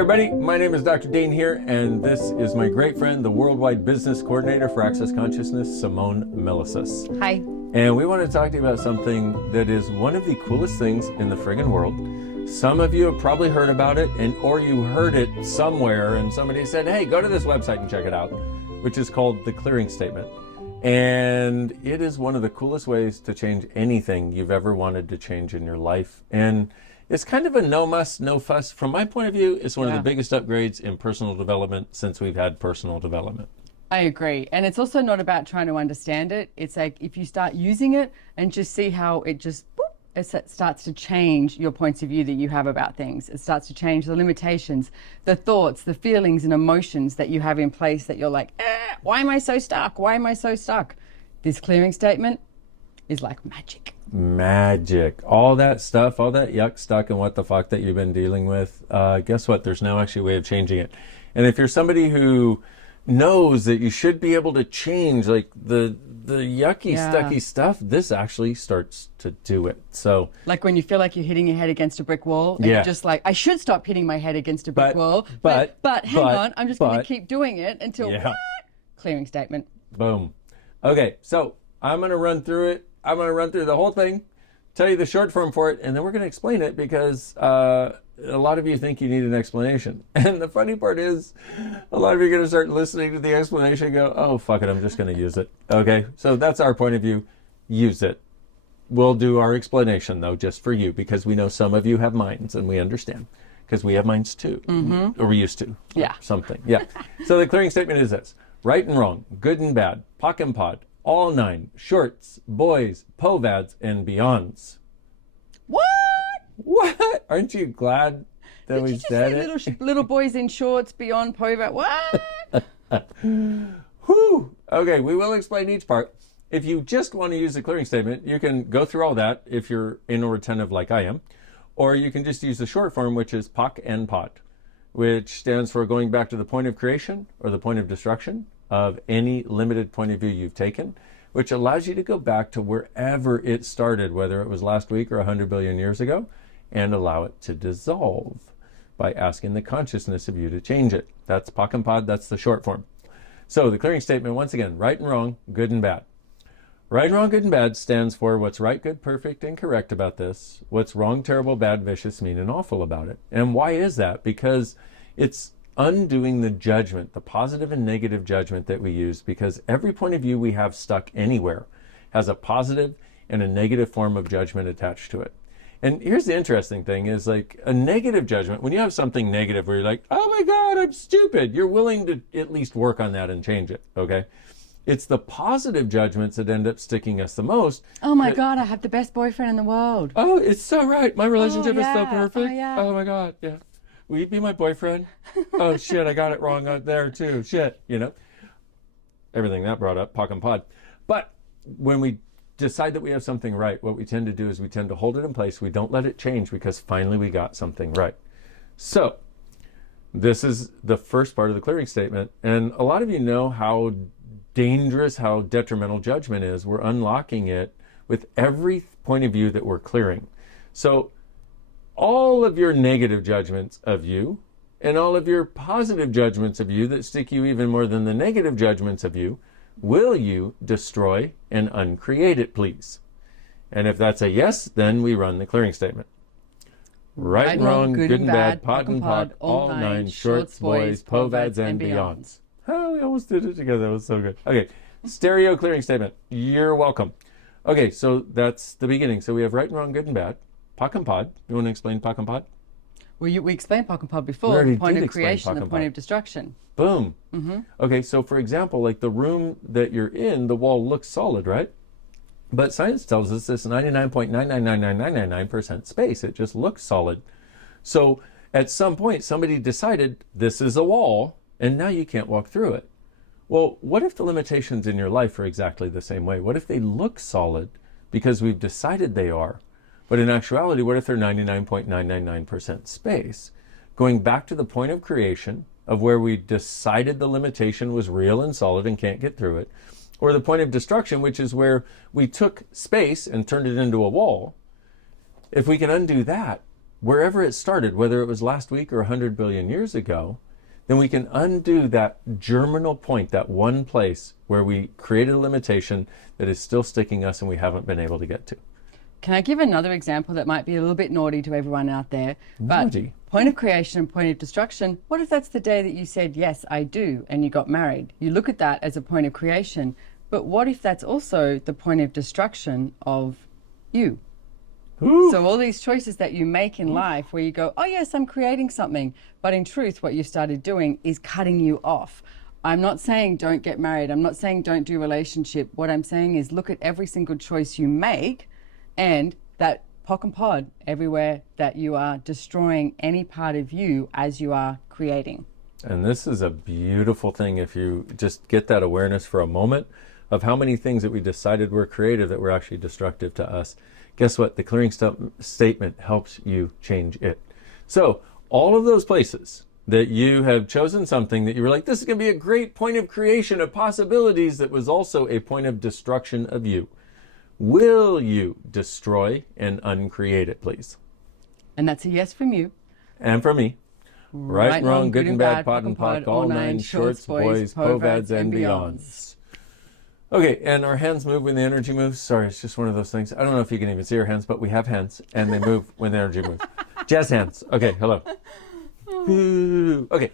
everybody, my name is Dr. Dane here, and this is my great friend, the Worldwide Business Coordinator for Access Consciousness, Simone Milasas. Hi. And we want to talk to you about something that is one of the coolest things in the friggin' world. Some of you have probably heard about it, or you heard it somewhere, and somebody said, hey, go to this website and check it out, which is called the Clearing Statement. And it is one of the coolest ways to change anything you've ever wanted to change in your life. And it's kind of a no muss, no fuss. From my point of view, it's one of the biggest upgrades in personal development since we've had personal development. I agree. And it's also not about trying to understand it. It's like if you start using it and just see how it just it starts to change your points of view that you have about things. It starts to change the limitations, the thoughts, the feelings and emotions that you have in place that you're like, why am I so stuck? Why am I so stuck? This clearing statement is like magic. Magic. All that stuff, all that yuck, stuck, and what the fuck that you've been dealing with, guess what? There's now actually a way of changing it. And if you're somebody who knows that you should be able to change like the yucky, stucky stuff, this actually starts to do it. So like when you feel like you're hitting your head against a brick wall, and you're just like, I should stop hitting my head against a brick wall. But hang on, I'm just going to keep doing it until clearing statement. Boom. Okay, so I'm going to run through it. I'm going to run through the whole thing, tell you the short form for it, and then we're going to explain it because a lot of you think you need an explanation. And the funny part is a lot of you are going to start listening to the explanation and go, oh, fuck it, I'm just going to use it. Okay, so that's our point of view. Use it. We'll do our explanation, though, just for you because we know some of you have minds and we understand because we have minds too, or we used to. Something. Yeah. So the clearing statement is this. Right and wrong, good and bad, POC and POD, all nine, shorts, boys, POVADs, and beyonds. What? What? Aren't you glad that we said it? Little boys in shorts, beyond POVAD. What? Whew. Okay, we will explain each part. If you just want to use the clearing statement, you can go through all that if you're inattentive like I am. Or you can just use the short form, which is POC and POD, which stands for going back to the point of creation or the point of destruction of any limited point of view you've taken, which allows you to go back to wherever it started, whether it was last week or 100 billion years ago, and allow it to dissolve by asking the consciousness of you to change it. That's POC and POD, that's the short form. So the clearing statement, once again, right and wrong, good and bad. Right and wrong, good and bad stands for what's right, good, perfect, and correct about this, what's wrong, terrible, bad, vicious, mean, and awful about it. And why is that? Because it's undoing the judgment, the positive and negative judgment that we use, because every point of view we have stuck anywhere has a positive and a negative form of judgment attached to it. And here's the interesting thing is like a negative judgment, when you have something negative where you're like, oh my God, I'm stupid, you're willing to at least work on that and change it, okay? It's the positive judgments that end up sticking us the most. Oh my God, I have the best boyfriend in the world. Oh, it's so right. My relationship is so perfect. Oh my God, yeah. Will you be my boyfriend? Oh shit, I got it wrong out there too. Shit, you know. Everything that brought up, POC and POD. But when we decide that we have something right, what we tend to do is we tend to hold it in place. We don't let it change because finally we got something right. So this is the first part of the clearing statement. And a lot of you know how dangerous, how detrimental judgment is. We're unlocking it with every point of view that we're clearing. So all of your negative judgments of you and all of your positive judgments of you that stick you even more than the negative judgments of you, will you destroy and uncreate it, please? And if that's a yes, then we run the clearing statement. Right and wrong, good and bad, POD and POD, all nine, shorts, boys, POVADs, and beyonds. Oh, we almost did it together. That was so good. Okay, stereo clearing statement. You're welcome. Okay, so that's the beginning. So we have right and wrong, good and bad. POC and POD. You want to explain POC and POD? Well, we explained POC and POD before. The point of creation, the point of destruction. Boom. Okay, so for example, like the room that you're in, the wall looks solid, right? But science tells us it's 99.9999999% space. It just looks solid. So at some point, somebody decided this is a wall, and now you can't walk through it. Well, what if the limitations in your life are exactly the same way? What if they look solid because we've decided they are? But in actuality, what if they're 99.999% space? Going back to the point of creation, of where we decided the limitation was real and solid and can't get through it, or the point of destruction, which is where we took space and turned it into a wall. If we can undo that, wherever it started, whether it was last week or 100 billion years ago, then we can undo that germinal point, that one place where we created a limitation that is still sticking us and we haven't been able to get to. Can I give another example that might be a little bit naughty to everyone out there? Naughty? But point of creation and point of destruction, what if that's the day that you said, yes, I do, and you got married? You look at that as a point of creation, but what if that's also the point of destruction of you? Ooh. So all these choices that you make in life where you go, oh yes, I'm creating something, but in truth what you started doing is cutting you off. I'm not saying don't get married. I'm not saying don't do relationship. What I'm saying is look at every single choice you make and that POC and POD everywhere that you are destroying any part of you as you are creating. And this is a beautiful thing if you just get that awareness for a moment of how many things that we decided were creative that were actually destructive to us. Guess what? The clearing statement helps you change it. So all of those places that you have chosen something that you were like, this is going to be a great point of creation of possibilities that was also a point of destruction of you. Will you destroy and uncreate it, please? And that's a yes from you. And from me. Right, wrong, good and bad, POD and POC, all nine, shorts, boys, povads, and beyonds. Okay, and our hands move when the energy moves. Sorry, it's just one of those things. I don't know if you can even see our hands, but we have hands, and they move when the energy moves. Jazz hands. Okay, hello. Ooh. Okay,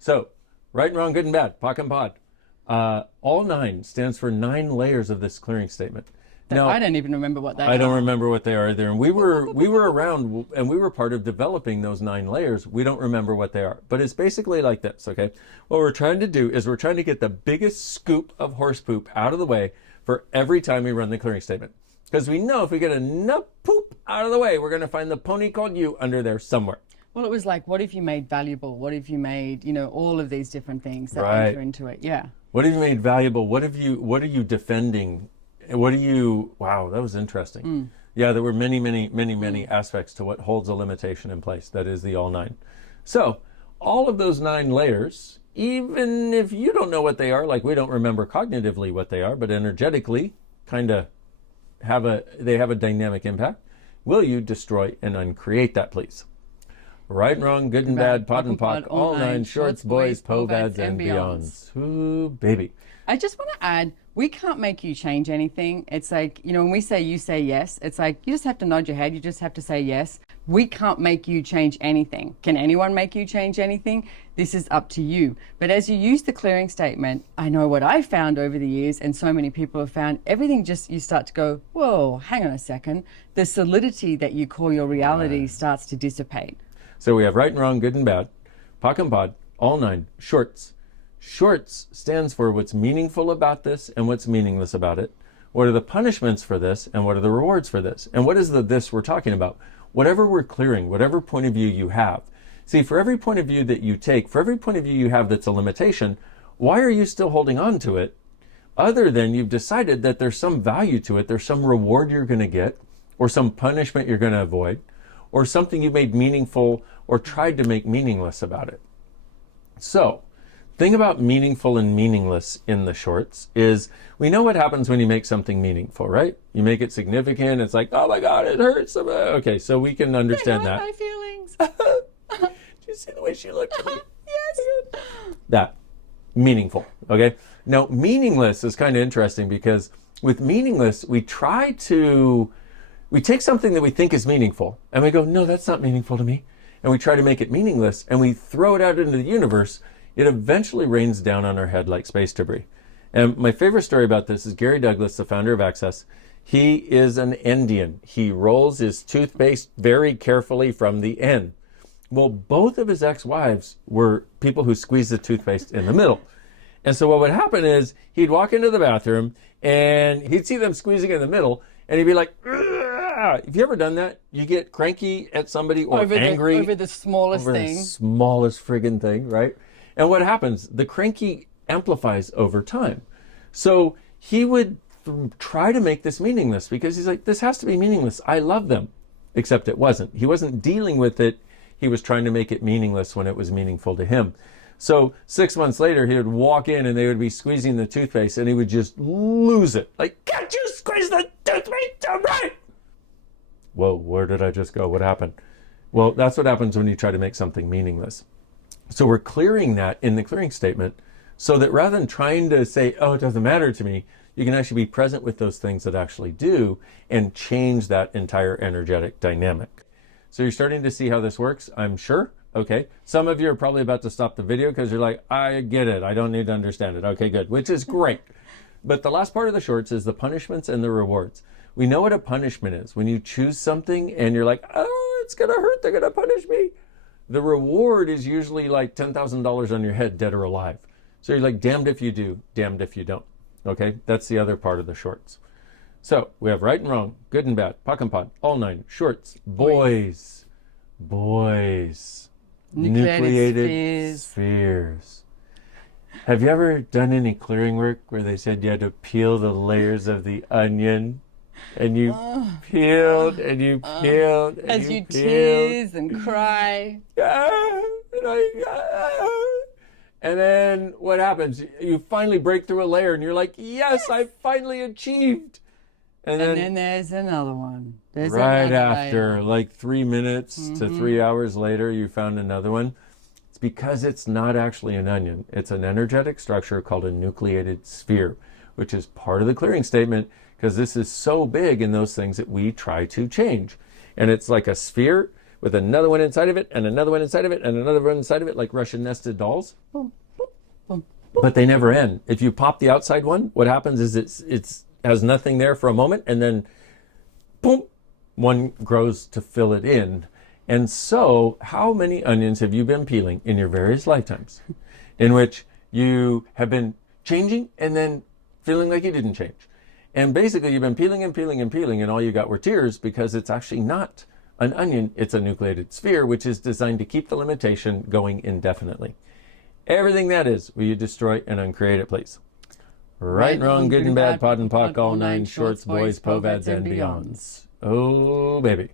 so right and wrong, good and bad, POC and POD. All nine stands for 9 layers of this clearing statement. Now, I don't even remember what they are. I don't remember what they are either. And we were around and we were part of developing those 9 layers. We don't remember what they are. But it's basically like this, okay? What we're trying to do is we're trying to get the biggest scoop of horse poop out of the way for every time we run the clearing statement. Because we know if we get enough poop out of the way, we're going to find the pony called you under there somewhere. Well, it was like, what if you made valuable? What if you made, all of these different things that Right. enter into it? Yeah. What have you made valuable? What are you defending? Wow, that was interesting. Yeah, there were many aspects to what holds a limitation in place. That is the all 9. So all of those 9 layers, even if you don't know what they are, like we don't remember cognitively what they are, but energetically kind of have a dynamic impact. Will you destroy and uncreate that, please? Right and wrong, good and bad, POD and POC, all 9, shorts, boys, povads, and beyonds. Ooh, baby. I just want to add, we can't make you change anything. It's like, when we say you say yes, it's like you just have to nod your head. You just have to say yes. We can't make you change anything. Can anyone make you change anything? This is up to you. But as you use the clearing statement, I know what I found over the years, and so many people have found, everything just, you start to go, whoa, hang on a second. The solidity that you call your reality starts to dissipate. So we have right and wrong, good and bad, POC and POD, all 9, shorts. Shorts stands for what's meaningful about this and what's meaningless about it. What are the punishments for this and what are the rewards for this? And what is the this we're talking about? Whatever we're clearing, whatever point of view you have. See, for every point of view that you take, for every point of view you have that's a limitation, why are you still holding on to it? Other than you've decided that there's some value to it, there's some reward you're going to get, or some punishment you're going to avoid, or something you made meaningful or tried to make meaningless about it. So, thing about meaningful and meaningless in the shorts is we know what happens when you make something meaningful, right? You make it significant. It's like, oh my God, it hurts. Okay, so we can understand that. My feelings. Did you see the way she looked at me? Yes. That. Meaningful. Okay? Now, meaningless is kind of interesting because with meaningless, we take something that we think is meaningful and we go, no, that's not meaningful to me. And we try to make it meaningless and we throw it out into the universe. It eventually rains down on our head like space debris. And my favorite story about this is Gary Douglas, the founder of Access. He is an Endian. He rolls his toothpaste very carefully from the end. Well, both of his ex-wives were people who squeezed the toothpaste in the middle. And so what would happen is he'd walk into the bathroom and he'd see them squeezing in the middle and he'd be like, "Ugh." Have you ever done that? You get cranky at somebody or angry over the smallest thing. The smallest friggin' thing, right? And what happens? The cranky amplifies over time. So he would try to make this meaningless because he's like, this has to be meaningless. I love them. Except it wasn't. He wasn't dealing with it. He was trying to make it meaningless when it was meaningful to him. So 6 months later, he would walk in and they would be squeezing the toothpaste and he would just lose it. Like, can't you squeeze the toothpaste right? Whoa, where did I just go? What happened? Well, that's what happens when you try to make something meaningless. So we're clearing that in the clearing statement so that rather than trying to say, oh, it doesn't matter to me, you can actually be present with those things that actually do and change that entire energetic dynamic. So you're starting to see how this works, I'm sure. Okay. Some of you are probably about to stop the video because you're like, I get it. I don't need to understand it. Okay, good, which is great. But the last part of the shorts is the punishments and the rewards. We know what a punishment is. When you choose something and you're like, oh, it's going to hurt. They're going to punish me. The reward is usually like $10,000 on your head, dead or alive. So you're like, damned if you do, damned if you don't. Okay, that's the other part of the shorts. So we have right and wrong, good and bad, POC and POD, all 9, shorts, boys, nucleated spheres. Have you ever done any clearing work where they said you had to peel the layers of the onion? And you peeled and you peeled and As you you peeled. tease and cry. And then what happens? You finally break through a layer and you're like, yes, I finally achieved. And then there's another one. There's right another after, layer. like 3 minutes to 3 hours later, you found another one. It's because it's not actually an onion. It's an energetic structure called a nucleated sphere, which is part of the clearing statement because this is so big in those things that we try to change. And it's like a sphere with another one inside of it and another one inside of it and another one inside of it, like Russian nested dolls. Boom, boom, boom, boom. But they never end. If you pop the outside one, what happens is it's has nothing there for a moment and then boom, one grows to fill it in. And so how many onions have you been peeling in your various lifetimes in which you have been changing and then feeling like you didn't change? And basically you've been peeling and peeling and peeling and all you got were tears because it's actually not an onion, it's a nucleated sphere, which is designed to keep the limitation going indefinitely. Everything that is, will you destroy and uncreate it, please? Right, wrong, good and bad, POD and POC, all 9, shorts, boys, POVADs, and beyonds. Oh, baby.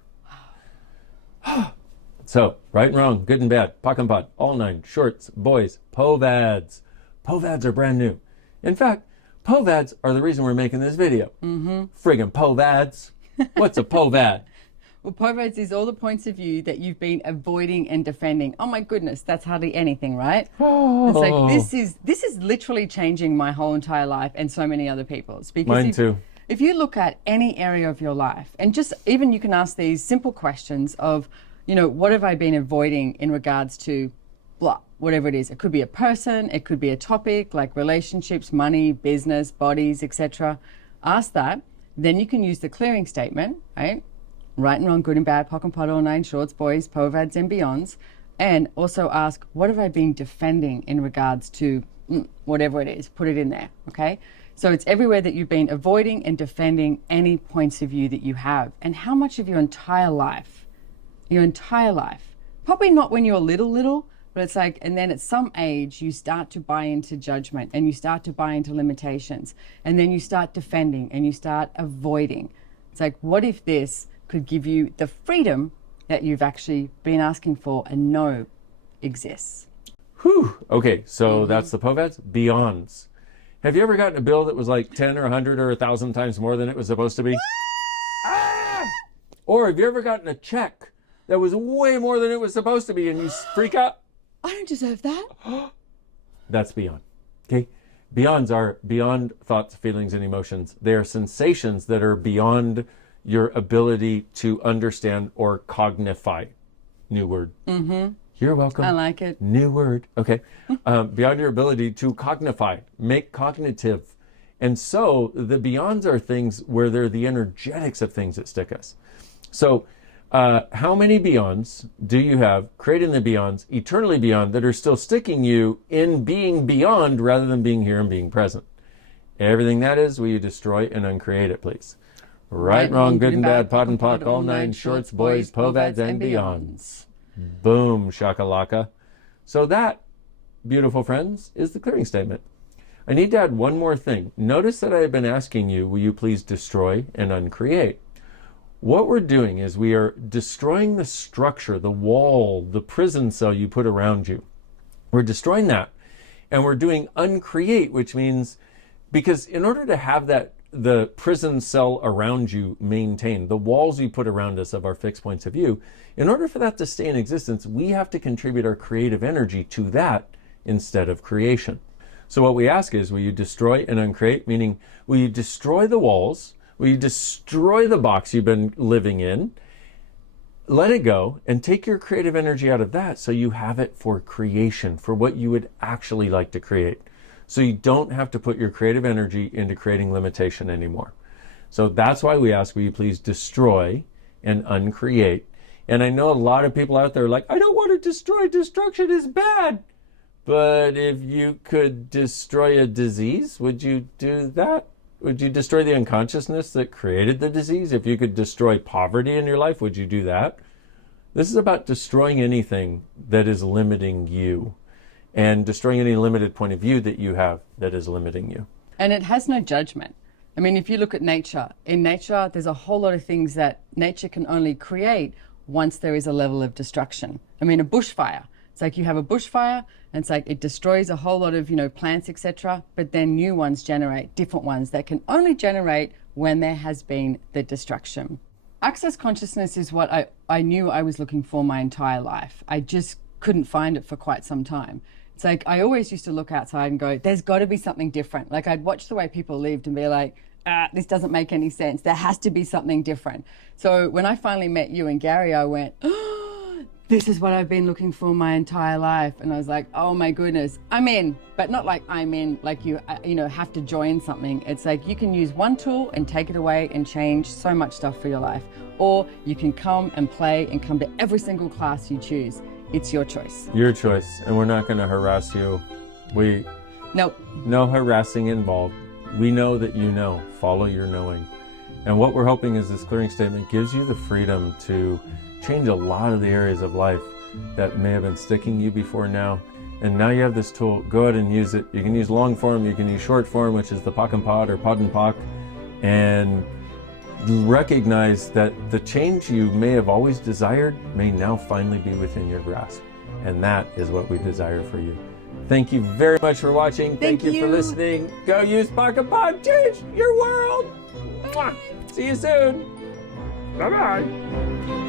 So, right and wrong, good and bad, POC and POD, all 9, shorts, boys, POVADs. POVADs are brand new. In fact, POVADs are the reason we're making this video. Friggin' POVADs. What's a POVAD? Well, POVADs is all the points of view that you've been avoiding and defending. Oh my goodness, that's hardly anything, right? It's like this is literally changing my whole entire life and so many other people's. Because Mine too. If you look at any area of your life, and just even you can ask these simple questions of, you know, what have I been avoiding in regards to blah, whatever it is. It could be a person, it could be a topic like relationships, money, business, bodies, etc. Ask that. Then you can use the clearing statement, right? Right and wrong, good and bad, POC and POD, all 9, shorts, boys, POVADs, and beyonds. And also ask, what have I been defending in regards to whatever it is? Put it in there, okay? So it's everywhere that you've been avoiding and defending any points of view that you have. And how much of your entire life, probably not when you're little, but it's like, and then at some age, you start to buy into judgment and you start to buy into limitations. And then you start defending and you start avoiding. It's like, what if this could give you the freedom that you've actually been asking for and know exists? Whew. Okay, so that's the POVADs. Beyonds. Have you ever gotten a bill that was like 10 or 100 or 1,000 times more than it was supposed to be? Or have you ever gotten a check that was way more than it was supposed to be and you freak out? I don't deserve that. That's beyond. Okay? Beyonds are beyond thoughts, feelings, and emotions. They are sensations that are beyond your ability to understand or cognify. New word. You're welcome. I like it. New word. Okay. Beyond your ability to cognify, make cognitive. And so the beyonds are things where they're the energetics of things that stick us. So how many beyonds do you have creating the beyonds, eternally beyond, that are still sticking you in being beyond rather than being here and being present? Everything that is, will you destroy and uncreate it, please? Right, wrong, good and bad, POD and POC, all 9, shorts, boys, POVADs, and beyonds. Boom, shakalaka. So that, beautiful friends, is the clearing statement. I need to add one more thing. Notice that I have been asking you, will you please destroy and uncreate? What we're doing is we are destroying the structure, the wall, the prison cell you put around you. We're destroying that. And we're doing uncreate, which means, because in order to have that the prison cell around you maintained, the walls you put around us of our fixed points of view, in order for that to stay in existence, we have to contribute our creative energy to that instead of creation. So what we ask is, will you destroy and uncreate? Meaning, will you destroy the walls? Will you destroy the box you've been living in? Let it go and take your creative energy out of that so you have it for creation, for what you would actually like to create. So you don't have to put your creative energy into creating limitation anymore. So that's why we ask, will you please destroy and uncreate? And I know a lot of people out there are like, I don't want to destroy. Destruction is bad. But if you could destroy a disease, would you do that? Would you destroy the unconsciousness that created the disease? If you could destroy poverty in your life, would you do that? This is about destroying anything that is limiting you and destroying any limited point of view that you have that is limiting you. And it has no judgment. I mean, if you look at nature, in nature, there's a whole lot of things that nature can only create once there is a level of destruction. I mean, a bushfire. It's like you have a bushfire, and it's like it destroys a whole lot of, plants, etc. But then new ones generate, different ones that can only generate when there has been the destruction. Access consciousness is what I knew I was looking for my entire life. I just couldn't find it for quite some time. It's like I always used to look outside and go, there's got to be something different. Like I'd watch the way people lived and be like, this doesn't make any sense. There has to be something different. So when I finally met you and Gary, I went, this is what I've been looking for my entire life. And I was like, oh my goodness, I'm in. But not like I'm in, like you have to join something. It's like you can use one tool and take it away and change so much stuff for your life. Or you can come and play and come to every single class you choose. It's your choice. Your choice. And we're not going to harass you. Nope. No harassing involved. We know that you know. Follow your knowing. And what we're hoping is this clearing statement gives you the freedom to change a lot of the areas of life that may have been sticking you before now. And now you have this tool. Go ahead and use it. You can use long form, you can use short form, which is the POC and POD or POD and POC, and recognize that the change you may have always desired may now finally be within your grasp. And that is what we desire for you. Thank you very much for watching. Thank you for listening. Go use POC and POD. Change your world. Mwah. See you soon. Bye-bye.